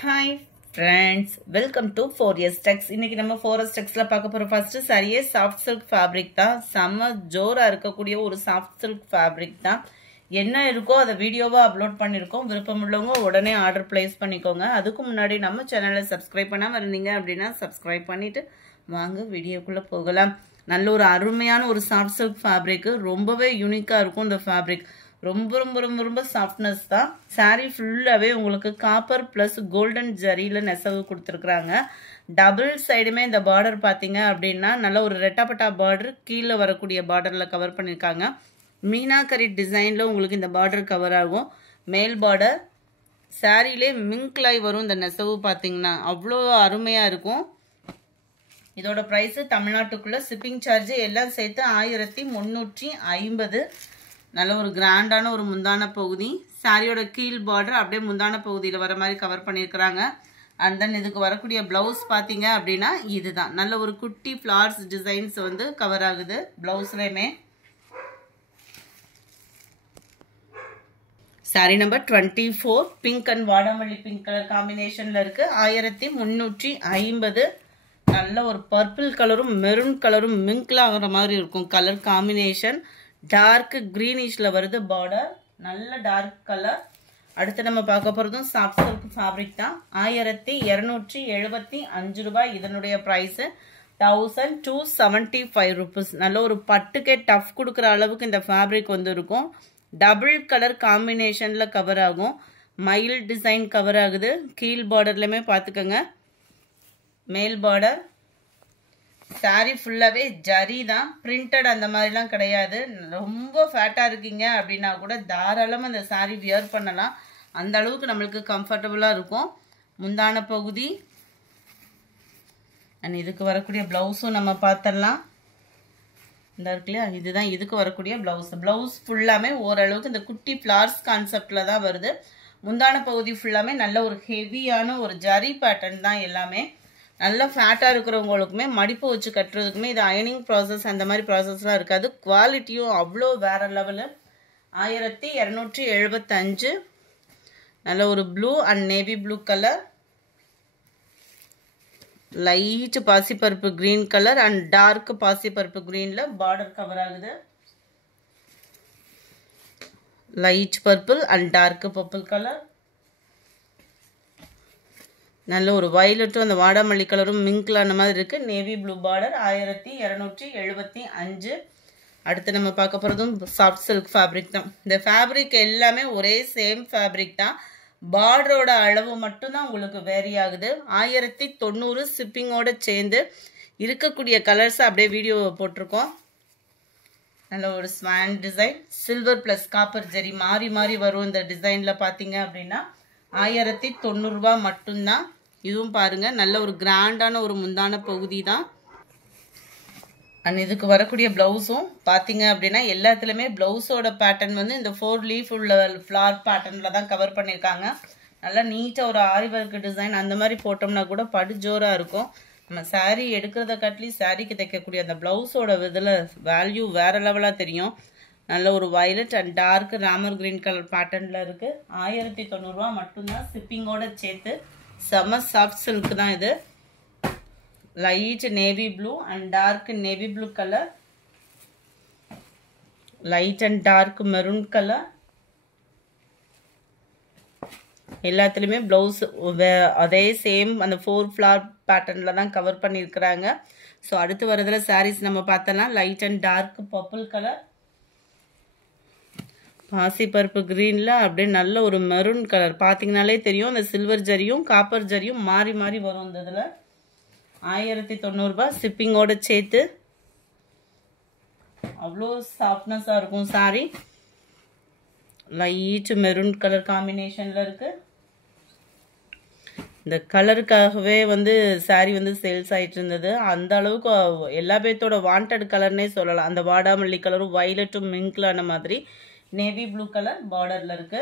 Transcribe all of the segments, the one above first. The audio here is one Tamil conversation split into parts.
Hi friends, welcome to 4S Tex. இன்னைக்கு நம்ம 4S Texல பார்க்க போற first saree soft silk fabric தான். செம்ம ஜோரா இருக்கக்கூடிய ஒரு soft silk fabric தான். என்ன இருக்கோ அத வீடியோவா அப்லோட் பண்ணிருக்கோம். விருப்பமுள்ளவங்க உடனே ஆர்டர் பிளேஸ் பண்ணிக்கோங்க. அதுக்கு முன்னாடி நம்ம சேனலை சப்ஸ்கிரைப் பண்ணாம இருந்தீங்க அப்படினா சப்ஸ்கிரைப் பண்ணிட்டு வாங்க வீடியோக்குள்ள போகலாம். நல்ல ஒரு அருமையான ஒரு soft silk fabric, ரொம்பவே யூனிக்கா இருக்கும் இந்த fabric. ரொம்ப சாஃப்ட்னஸ் தான். saree ஃபுல்லாவே உங்களுக்கு காப்பர் பிளஸ் கோல்டன் ஜரியில நெசவு கொடுத்திருக்காங்க. டபுள் சைடுமே இந்த பார்டர் பாத்தீங்க அப்படின்னா நல்ல ஒரு ரெட்டப்பட்டா பார்டர் கீழே வரக்கூடிய பார்டர்ல கவர் பண்ணிருக்காங்க. மீனாகரி டிசைன்ல உங்களுக்கு இந்த பார்டர் கவர் ஆகும். மேல் பார்டர் சாரியிலே மிங்க்லாய் வரும். இந்த நெசவு பாத்தீங்கன்னா அவ்வளோ அருமையா இருக்கும். இதோட பிரைஸ் தமிழ்நாட்டுக்குள்ள ஷிப்பிங் சார்ஜ் எல்லாம் சேர்த்து 1350. நல்ல ஒரு கிராண்டான ஒரு முந்தான பகுதி. சாரியோட கீழ் பார்டர் அப்படியே முந்தான பகுதியில் வர மாதிரி கவர் பண்ணியிருக்கிறாங்க. அண்ட் தென் இதுக்கு வரக்கூடிய பிளவுஸ் பார்த்தீங்க அப்படின்னா இதுதான். நல்ல ஒரு குட்டி ஃப்ளார்ஸ் டிசைன்ஸ் வந்து கவர் ஆகுது பிளவுஸ்லேயுமே. சாரி நம்பர் 24 பிங்க் அண்ட் வாடாமல்லி பிங்க் கலர் காம்பினேஷனில் இருக்கு. 1350. நல்ல ஒரு பர்பிள் கலரும் மெரூன் கலரும் மிங்கிள் ஆகிற மாதிரி இருக்கும் கலர் காம்பினேஷன். டார்க் கிரீனிஷ்ல வருது பார்டர். நல்ல டார்க் கலர். அடுத்து நம்ம பார்க்க போறதும் சாஃப்ட் சில்க் ஃபேப்ரிக் தான். 1275 ரூபாய் இதனுடைய பிரைஸ். 1275 rupees. நல்ல ஒரு பட்டுக்கே டஃப் கொடுக்குற அளவுக்கு இந்த ஃபேப்ரிக் வந்து இருக்கும். டபுள் கலர் காம்பினேஷன்ல கவர் ஆகும். மயில் டிசைன் கவர் ஆகுது. கீழ் பார்டர்லயுமே பார்த்துக்கோங்க. மேல் பார்டர் சாரி ஃபுல்லாவே ஜரி தான். பிரிண்டட் அந்த மாதிரிலாம் கிடையாது. ரொம்ப ஃபேட்டா இருக்கீங்க அப்படின்னா கூட தாராளமாக அந்த சாரி வியர் பண்ணலாம். அந்த அளவுக்கு நம்மளுக்கு கம்ஃபர்டபுளா இருக்கும். முந்தான பகுதி அண்ட் இதுக்கு வரக்கூடிய பிளவுஸும் நம்ம பார்த்தரலாம். இந்த இருக்கு இல்லையா, இதுதான் இதுக்கு வரக்கூடிய பிளவுஸ். பிளவுஸ் ஃபுல்லாமே ஓரளவுக்கு இந்த குட்டி ஃப்ளார்ஸ் கான்செப்ட்ல தான் வருது. முந்தான பகுதி ஃபுல்லாமே நல்ல ஒரு ஹெவியான ஒரு ஜரி பேட்டர்ன் தான் எல்லாமே. நல்லா ஃபேட்டாக இருக்கிறவங்களுக்குமே மடிப்பு வச்சு கட்டுறதுக்குமே இது அயனிங் ப்ராசஸ் அந்த மாதிரி ப்ராசஸ்லாம் இருக்காது. குவாலிட்டியும் அவ்வளோ வேற லெவலு. 1275. நல்ல ஒரு blue and navy blue colour, light பாசிப்பருப்பு கிரீன் கலர் அண்ட் டார்க் பாசிப்பருப்பு கிரீன்ல பார்டர் கவர் ஆகுது. Light purple and dark purple colour. நல்ல ஒரு வயலட்டும் அந்த வாடாமல்லி கலரும் மிங்க்லான மாதிரி இருக்கு. Navy blue border. 1275. அடுத்து நம்ம பார்க்க போகிறதும் சாஃப்ட் சில்க் ஃபேப்ரிக் தான். இந்த ஃபேப்ரிக் எல்லாமே ஒரே சேம் ஃபேப்ரிக் தான். பார்டரோட அளவு மட்டும்தான் உங்களுக்கு வேரி ஆகுது. 1090 ஷிப்பிங்கோட சேர்ந்து. இருக்கக்கூடிய கலர்ஸ் அப்படியே வீடியோ போட்டிருக்கோம். நல்ல ஒரு swan design. Silver plus copper zari மாறி மாறி வரும் இந்த டிசைனில் பார்த்தீங்க அப்படின்னா 1090 ரூபாய் மட்டும்தான். இதுவும் பாருங்க நல்ல ஒரு கிராண்டான ஒரு முந்தான பகுதி தான். அண்ட் இதுக்கு வரக்கூடிய பிளவுஸும் பார்த்தீங்க அப்படின்னா எல்லாத்துலேயுமே பிளவுஸோட பேட்டர்ன் வந்து இந்த 4 லீஃப் உள்ள ஃப்ளார் பேட்டர்னில் தான் கவர் பண்ணியிருக்காங்க. நல்லா நீட்டாக ஒரு ஆரி ஒர்க் டிசைன் அந்த மாதிரி போட்டோம்னா கூட படு ஜோராக இருக்கும். நம்ம சாரீ எடுக்கிறத காட்டிலி சாரீக்கு தைக்கக்கூடிய அந்த பிளவுஸோட இதில் வேல்யூ வேறு லெவலாக தெரியும். நல்ல ஒரு violet and dark Ramar green colour பேட்டர்னில் இருக்குது. 1090 ரூபா மட்டும்தான் ஷிப்பிங்கோட சேர்த்து. செம்ம சாஃப்ட் சில்க் தான் இது. Light navy blue and dark navy blue colour, light and dark maroon colour. எல்லாத்துலேயுமே ப்ளவுஸ் அதே சேம் அந்த 4 ஃப்ளார் பேட்டர்னில் தான் கவர் பண்ணியிருக்கிறாங்க. ஸோ அடுத்து வரதுல சாரீஸ் நம்ம பார்த்தலாம். Light and dark purple colour, பாசிப்பருப்பு கிரீனில் அப்படியே நல்ல ஒரு மெரூன் கலர். பார்த்தீங்கனாலே தெரியும் அந்த சில்வர் ஜரியும் காப்பர் ஜரியும் மாறி மாறி வரும் இந்த இதில். 1090 ரூபாய் ஷிப்பிங்கோட சேர்த்து. அவ்வளோ சாஃப்ட்னஸாக இருக்கும் சாரி. லைட் மெரூன் கலர் காம்பினேஷனில் இருக்குது. இந்த கலருக்காகவே வந்து சாரி வந்து சேல்ஸ் ஆகிட்டு இருந்தது. அந்த அளவுக்கு எல்லா பேர்த்தோட வாண்டட் கலர்னே சொல்லலாம். அந்த வாடாமல்லி கலரும் வயலட்டும் மிங்க்லான மாதிரி நேவி ப்ளூ கலர் பார்டர்ல இருக்கு.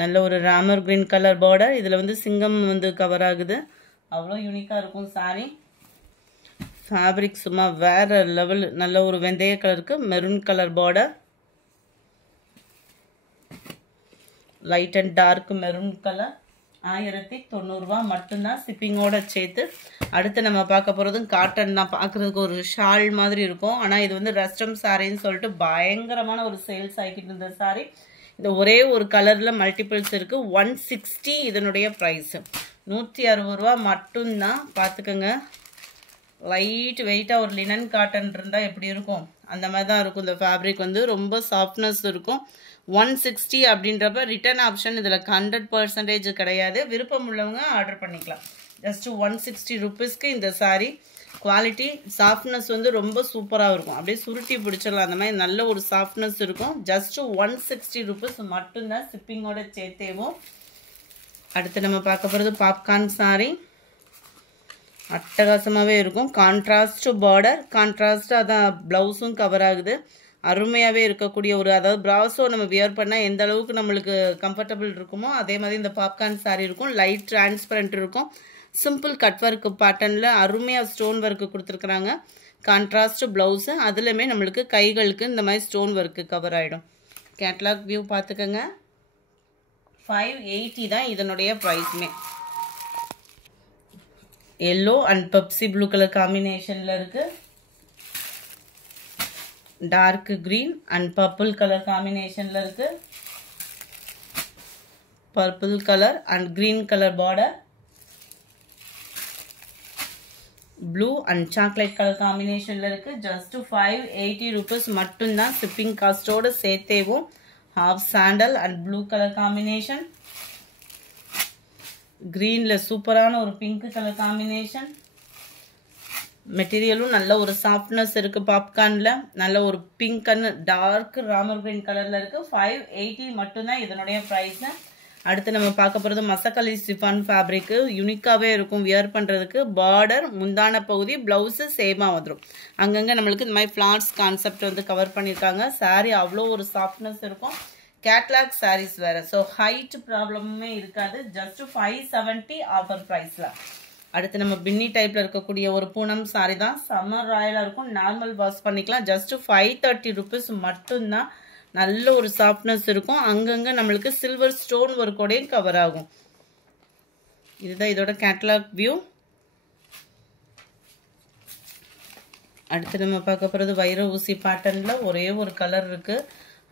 நல்ல ஒரு ராமர் கிரீன் கலர் பார்டர். இதில் வந்து சிங்கம் வந்து கவர் ஆகுது. அவ்வளோ யூனிக்காக இருக்கும் சாரி. ஃபேப்ரிக் சும்மா வேற லெவல். நல்ல ஒரு வெந்தய கலருக்கு maroon colour border. Light and dark maroon colour 1090 ரூபா மட்டும்தான் ஷிப்பிங்கோட சேர்த்து. அடுத்து நம்ம பார்க்க போகிறதும் காட்டன் தான். பார்க்குறதுக்கு ஒரு ஷால் மாதிரி இருக்கும். ஆனால் இது வந்து ரெஸ்டம் சாரின்னு சொல்லிட்டு பயங்கரமான ஒரு சேல்ஸ் ஆகிக்கிட்டு இருந்த சாரி. இந்த ஒரே ஒரு கலரில் மல்டிபிள்ஸ் இருக்குது. 160 இதனுடைய ப்ரைஸு. 160 ரூபா மட்டும்தான். பார்த்துக்கோங்க. லைட் வெயிட்டாக ஒரு லினன் காட்டன் இருந்தால் எப்படி இருக்கும் அந்த மாதிரி தான் இருக்கும். இந்த ஃபேப்ரிக் வந்து ரொம்ப சாஃப்ட்னஸ் இருக்கும். 160 அப்படின்றப்ப ரிட்டர்ன் ஆப்ஷன் இதில் 100% கிடையாது. விருப்பம் உள்ளவங்க ஆர்டர் பண்ணிக்கலாம். ஜஸ்ட் 160 ருபீஸ்க்கு இந்த சாரீ. குவாலிட்டி சாஃப்ட்னஸ் வந்து ரொம்ப சூப்பராக இருக்கும். அப்படியே சுருட்டி பிடிச்சிடலாம். அந்த மாதிரி நல்ல ஒரு சாஃப்ட்னஸ் இருக்கும். ஜஸ்ட் 160 ருபீஸ் மட்டும்தான் ஷிப்பிங்கோட சேர்த்தேவும். அடுத்து நம்ம பார்க்க போகிறது பாப்கார்ன் சாரீ. அட்டகாசமாகவே இருக்கும். கான்ட்ராஸ்ட் பார்டர், கான்ட்ராஸ்ட் அதான் ப்ளவுஸும் கவர் ஆகுது. அருமையாகவே இருக்கக்கூடிய ஒரு, அதாவது ப்ராஸோ நம்ம வியர் பண்ணால் எந்த அளவுக்கு நம்மளுக்கு கம்ஃபர்டபுள் இருக்குமோ அதே மாதிரி இந்த பாப்கார்ன் சாரீ இருக்கும். லைட் டிரான்ஸ்பரண்ட் இருக்கும். சிம்பிள் கட் ஒர்க் பேட்டர்னில் அருமையாக ஸ்டோன் ஒர்க்கு கொடுத்துருக்குறாங்க. கான்ட்ராஸ்ட் ப்ளவுஸு, அதுலேயுமே நம்மளுக்கு கைகளுக்கு இந்த மாதிரி ஸ்டோன் ஒர்க்கு கவர் ஆகிடும். கேட்லாக் வியூ பார்த்துக்கோங்க. 580 தான் இதனுடைய ப்ரைஸுமே. Yellow and Pepsi blue colour காம்பினேஷனில் இருக்குது. Dark green and purple colour காம்பினேஷனில் இருக்குது. Purple colour and green colour border. Blue and chocolate colour காம்பினேஷனில் இருக்குது. ஜஸ்ட் 580 ருபீஸ் மட்டும்தான் ஷிப்பிங் காஸ்ட்டோடு சேர்த்தேவும். Half sandal and blue colour combination. கிரீனில் சூப்பரான ஒரு பிங்க் கலர் காம்பினேஷன். மெட்டீரியலும் நல்ல ஒரு சாஃப்ட்னஸ் இருக்குது. பாப்கார்னில் நல்ல ஒரு pink and dark Ramar green கலரில் இருக்குது. 580 மட்டும்தான் இதனுடைய ப்ரைஸு. அடுத்து நம்ம பார்க்க போகிறது மசக்கலி சிஃபான் ஃபேப்ரிக்கு. யூனிக்காகவே இருக்கும் வியர் பண்ணுறதுக்கு. பார்டர், முந்தான பகுதி, ப்ளவுஸு சேமாக வந்துடும். அங்கங்கே நம்மளுக்கு இந்த மாதிரி ஃப்ளார்ஸ் கான்செப்ட் வந்து கவர் பண்ணியிருக்காங்க. சாரீ அவ்வளோ ஒரு சாஃப்ட்னஸ் இருக்கும். கேட்லாக் சாரீஸ் வேறு. ஸோ ஹைட் ப்ராப்ளமுமே இருக்காது. ஜஸ்ட் 570 ஆஃபர் ப்ரைஸில். அடுத்து நம்ம பின்னி டைப்பில் இருக்கக்கூடிய ஒரு பூனம் சாரி தான். சம்மர் ராயலாக இருக்கும். நார்மல் வாஷ் பண்ணிக்கலாம். ஜஸ்ட் 530 ருபீஸ் மட்டும்தான். நல்ல ஒரு சாஃப்ட்னஸ் இருக்கும். அங்கங்கே நம்மளுக்கு சில்வர் ஸ்டோன் ஒர்க்கோடையும் கவர் ஆகும். இதுதான் இதோட கேட்லாக் வியூ. அடுத்து நம்ம பார்க்க போகிறது வைர ஊசி பேட்டர்னில் ஒரே ஒரு கலர் இருக்குது.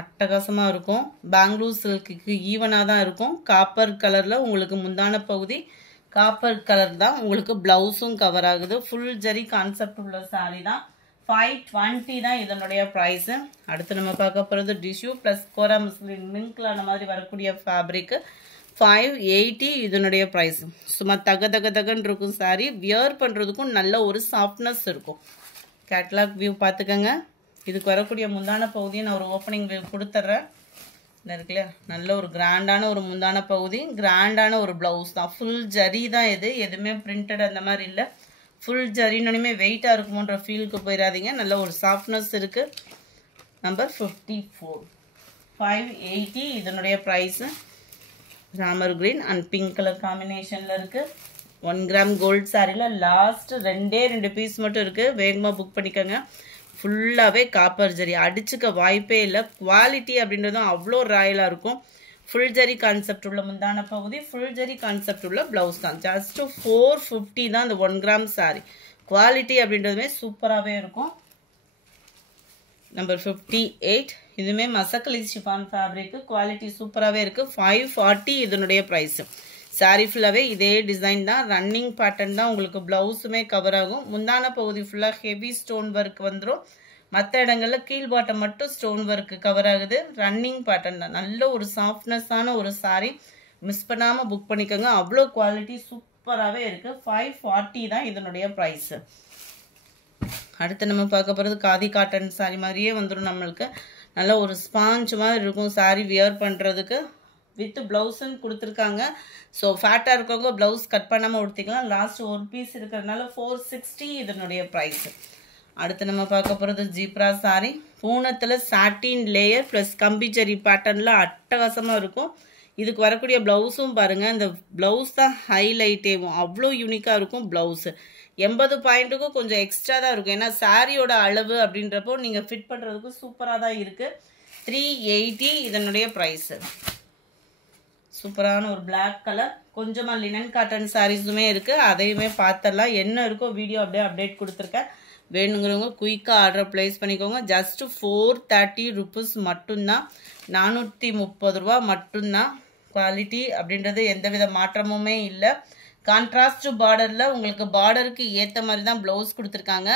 அட்டகாசமாக இருக்கும். பெங்களூர் சில்க்கு ஈவனாக தான் இருக்கும். காப்பர் கலரில் உங்களுக்கு முந்தான பகுதி, காப்பர் கலர் தான் உங்களுக்கு ப்ளவுஸும் கவர் ஆகுது. ஃபுல் ஜரி கான்செப்ட் உள்ள சாரீ தான். 520 தான் இதனுடைய ப்ரைஸு. அடுத்து நம்ம பார்க்க போகிறது டிஷ்யூ ப்ளஸ் கோரா முஸ்லிம் மிங்க்லான மாதிரி வரக்கூடிய ஃபேப்ரிக்கு. 580 இதனுடைய ப்ரைஸு. சும்மா தக தக தகன்னு இருக்கும் சாரீ. வியர் பண்ணுறதுக்கும் நல்ல ஒரு சாஃப்ட்னஸ் இருக்கும். கேட்லாக் வியூ பார்த்துக்கோங்க. இதுக்கு வரக்கூடிய முந்தான பகுதியை நான் ஒரு ஓப்பனிங் வியூ கொடுத்துட்றேன். இருக்குல்ல, நல்ல ஒரு கிராண்டான ஒரு முந்தான பகுதி, கிராண்டான ஒரு ப்ளவுஸ் தான். ஃபுல் ஜரி தான் இது. எதுவுமே பிரிண்டட் அந்த மாதிரி இல்லை. ஃபுல் ஜரினோடையுமே வெயிட்டாக இருக்குமோன்ற ஃபீலுக்கு போயிடாதீங்க. நல்ல ஒரு சாஃப்ட்னஸ் இருக்குது. நம்பர் 54. 580 இதனுடைய price. Ramar green and pink colour காம்பினேஷனில் இருக்குது. 1 கிராம் கோல்டு சாரியில் லாஸ்ட் 2 பீஸ் மட்டும் இருக்குது. வேகமாக புக் பண்ணிக்கோங்க. ஃபுல்லாகவே காப்பர் ஜரி, அடிச்சுக்க வாய்ப்பே இல்லை. குவாலிட்டி அப்படின்றதும் அவ்வளோ ராயலாக இருக்கும். ஃபுல் ஜரி கான்செப்ட் உள்ள முந்தான பகுதி, ஃபுல் ஜரி கான்செப்ட் உள்ள ப்ளவுஸ் தான். ஜஸ்ட் 450 தான் இந்த 1 கிராம் சாரி. குவாலிட்டி அப்படின்றதுமே சூப்பராகவே இருக்கும். நம்பர் 58. இதுவுமே மசக்கலி ஷிஃபான் ஃபேப்ரிக்கு. குவாலிட்டி சூப்பராகவே இருக்குது. 540 இதனுடைய ப்ரைஸு. சாரீ ஃபுல்லாகவே இதே டிசைன் தான். ரன்னிங் பேட்டர்ன் தான். உங்களுக்கு ப்ளவுஸுமே கவர் ஆகும். முந்தான பகுதி ஃபுல்லாக ஹெவி ஸ்டோன் ஒர்க் வந்துடும். மற்ற இடங்களில் கீழ் பாட்டம் மட்டும் ஸ்டோன் ஒர்க்கு கவர் ஆகுது. ரன்னிங் பேட்டர்ன் தான். நல்ல ஒரு சாஃப்ட்னஸான ஒரு சாரீ. மிஸ் பண்ணாமல் புக் பண்ணிக்கோங்க. அவ்வளோ குவாலிட்டி சூப்பராகவே இருக்குது. 540 தான் இதனுடைய ப்ரைஸு. அடுத்து நம்ம பார்க்க போகிறது காதி காட்டன் சாரீ மாதிரியே வந்துடும். நம்மளுக்கு நல்ல ஒரு ஸ்பாஞ்ச் மாதிரி இருக்கும் சாரீ வியர் பண்ணுறதுக்கு. வித் ப்ளவுஸுன்னு கொடுத்துருக்காங்க. ஸோ ஃபேட்டாக இருக்கவங்க ப்ளவுஸ் கட் பண்ணாமல் உடுத்திக்கலாம். லாஸ்ட் ஒரு பீஸ் இருக்கிறதுனால 460 இதனுடைய ப்ரைஸு. அடுத்து நம்ம பார்க்க போகிறது ஜீப்ரா சாரீ. பூனத்தில் சாட்டின் லேயர் ப்ளஸ் கம்பிச்சரி பேட்டர்னில் அட்டகாசமாக இருக்கும். இதுக்கு வரக்கூடிய ப்ளவுஸும் பாருங்கள். இந்த ப்ளவுஸ் தான் ஹைலைட்டேவும். அவ்வளோ யூனிக்காக இருக்கும் ப்ளவுஸு. 80 பாயிண்ட்டுக்கும் கொஞ்சம் எக்ஸ்ட்ரா தான் இருக்கும். ஏன்னா சாரியோட அளவு அப்படின்றப்போ நீங்கள் ஃபிட் பண்ணுறதுக்கு சூப்பராக தான் இருக்குது. 380 இதனுடைய ப்ரைஸு. சூப்பரான ஒரு பிளாக் கலர். கொஞ்சமாக லினன் காட்டன் சாரீஸுமே இருக்குது, அதையுமே பார்த்துடலாம். என்ன இருக்கோ வீடியோ அப்படியே அப்டேட் கொடுத்துருக்கேன். வேணுங்கிறவங்க குயிக்காக ஆர்டர் ப்ளேஸ் பண்ணிக்கோங்க. ஜஸ்ட் 430 rupees மட்டும்தான், 430 ரூபா மட்டும்தான். குவாலிட்டி அப்படின்றது எந்தவித மாற்றமுமே இல்லை. கான்ட்ராஸ்ட் பார்டரில் உங்களுக்கு பார்டருக்கு ஏற்ற மாதிரி தான் ப்ளவுஸ் கொடுத்துருக்காங்க.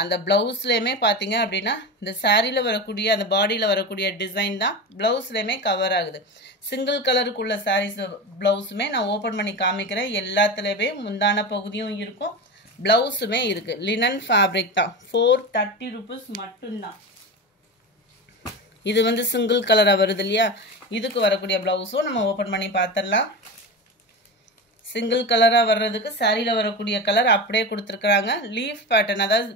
அந்த ப்ளவுஸ்லேயுமே பார்த்தீங்க அப்படின்னா இந்த சாரியில் வரக்கூடிய அந்த பாடியில் வரக்கூடிய டிசைன் தான் ப்ளவுஸ்லேயுமே கவர் ஆகுது. சிங்கிள் கலருக்குள்ள சாரீஸ் ப்ளவுஸுமே நான் ஓப்பன் பண்ணி காமிக்கிறேன். எல்லாத்துலேயுமே முந்தான பகுதியும் இருக்கும், ப்ளவுஸுமே இருக்குது. லினன் ஃபேப்ரிக் தான். 430 rupees மட்டும்தான். இது வந்து சிங்கிள் கலராக வருது இல்லையா, இதுக்கு வரக்கூடிய ப்ளவுஸும் நம்ம ஓப்பன் பண்ணி பார்த்துடலாம். சிங்கிள் கலராக வர்றதுக்கு சாரியில் வரக்கூடிய கலர் அப்படியே கொடுத்துருக்குறாங்க. லீஃப் பேட்டர்ன், அதாவது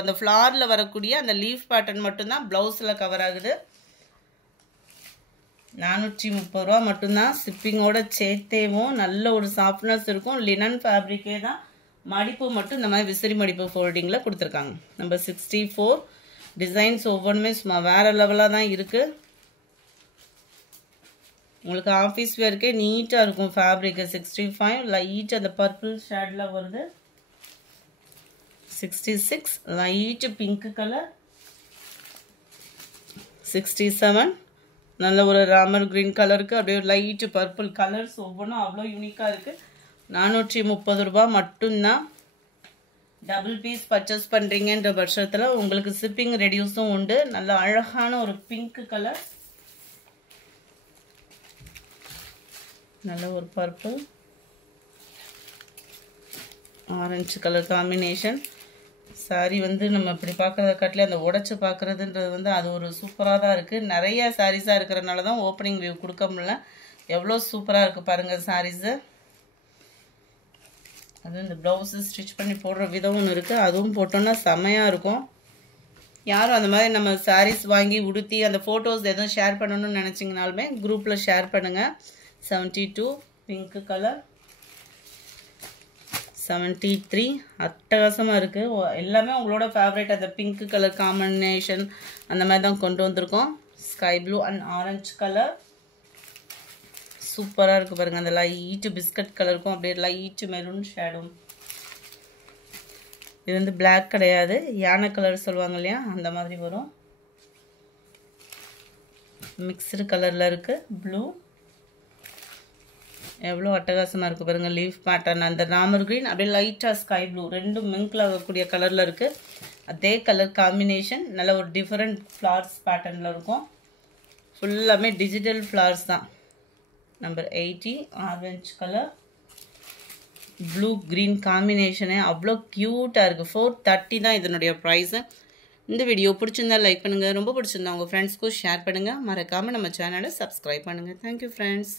அந்த ஃப்ளாரில் வரக்கூடிய அந்த லீஃப் பேட்டர்ன் மட்டும்தான் ப்ளவுஸில் கவர் ஆகுது. 430 ரூபா மட்டும்தான். ஷிப்பிங்கோட சேர்த்தேவும் நல்ல ஒரு சாஃப்ட்னஸ் இருக்கும். லினன் ஃபேப்ரிக்கே தான். மடிப்பு மட்டும் இந்த மாதிரி விசிறி மடிப்பு ஃபோல்டிங்கில் கொடுத்துருக்காங்க. நம்பர் 64. டிசைன்ஸ் ஒவ்வொன்றுமே சும்மா வேறு லெவலாக தான் இருக்குது. உங்களுக்கு ஆஃபீஸ் வேர்க்கே நீட்டாக இருக்கும் ஃபேப்ரிக்கு. 65 லைட் அந்த பர்பிள் ஷேடில் வருது. 66 லைட் பிங்க் கலர். 67 நல்ல ஒரு ராமர் கிரீன் கலருக்கு அப்படியே லைட் பர்பிள் கலர்ஸ் ஒவ்வொன்றும் அவ்வளோ யூனிக்காக இருக்குது. 430 ரூபா மட்டும்தான். டபுள் பீஸ் பர்ச்சேஸ் பண்ணுறீங்கன்ற பட்சத்தில் உங்களுக்கு ஷிப்பிங் ரெடியூஸும் உண்டு. நல்ல அழகான ஒரு பிங்க் கலர், நல்ல ஒரு purple orange colour combination. Sari வந்து நம்ம இப்படி பார்க்குறத காட்டிலே அந்த உடச்சி பார்க்குறதுன்றது வந்து அது ஒரு சூப்பராக தான் இருக்குது. நிறைய சாரீஸாக இருக்கிறனால தான் ஓப்பனிங் வியூ கொடுக்க முடியல. எவ்வளோ சூப்பராக இருக்குது பாருங்கள் சாரீஸு. அது இந்த ப்ளவுஸு ஸ்டிச் பண்ணி போடுற விதம் ஒன்று இருக்குது, அதுவும் போட்டோன்னா செமையாக இருக்கும். யாரும் அந்த மாதிரி நம்ம சாரீஸ் வாங்கி உடுத்தி அந்த ஃபோட்டோஸ் எதுவும் ஷேர் பண்ணணும்னு நினச்சிங்கனாலுமே குரூப்பில் ஷேர் பண்ணுங்கள். 72 பிங்க் கலர். 73 அட்டகாசமாக இருக்குது. எல்லாமே உங்களோட ஃபேவரட் அந்த பிங்க் கலர் காம்பினேஷன் அந்த மாதிரி தான் கொண்டு வந்திருக்கோம். Sky blue and orange colour சூப்பராக இருக்குது பாருங்கள். அந்த லைட்டு பிஸ்கட் கலருக்கும் அப்படியே லைட்டு மெரூன் ஷேடும். இது வந்து பிளாக் கிடையாது, யானை கலர் சொல்லுவாங்க இல்லையா, அந்த மாதிரி வரும். மிக்ஸ்டு கலரில் இருக்குது ப்ளூ. எவ்வளோ அட்டகாசமாக இருக்குது பாருங்கள். லீஃப் பேட்டர்ன் அந்த ராமர் க்ரீன் அப்படியே லைட்டாக ஸ்கை ப்ளூ ரெண்டும் மிங்கில் ஆகக்கூடிய கலரில் இருக்குது. அதே கலர் காம்பினேஷன் நல்ல ஒரு டிஃப்ரெண்ட் ஃப்ளார்ஸ் பேட்டர்னில் இருக்கும். ஃபுல்லாமே டிஜிட்டல் ஃப்ளார்ஸ் தான். Number 80 orange colour blue green காம்பினேஷனே அவ்வளோ க்யூட்டாக இருக்குது. 430 தான் இதனுடைய ப்ரைஸு. இந்த வீடியோ பிடிச்சிருந்தா லைக் பண்ணுங்கள், ரொம்ப பிடிச்சிருந்தா உங்கள் ஃப்ரெண்ட்ஸ்க்கும் ஷேர் பண்ணுங்கள். மறக்காமல் நம்ம சேனலை சப்ஸ்கிரைப் பண்ணுங்கள். Thank you friends.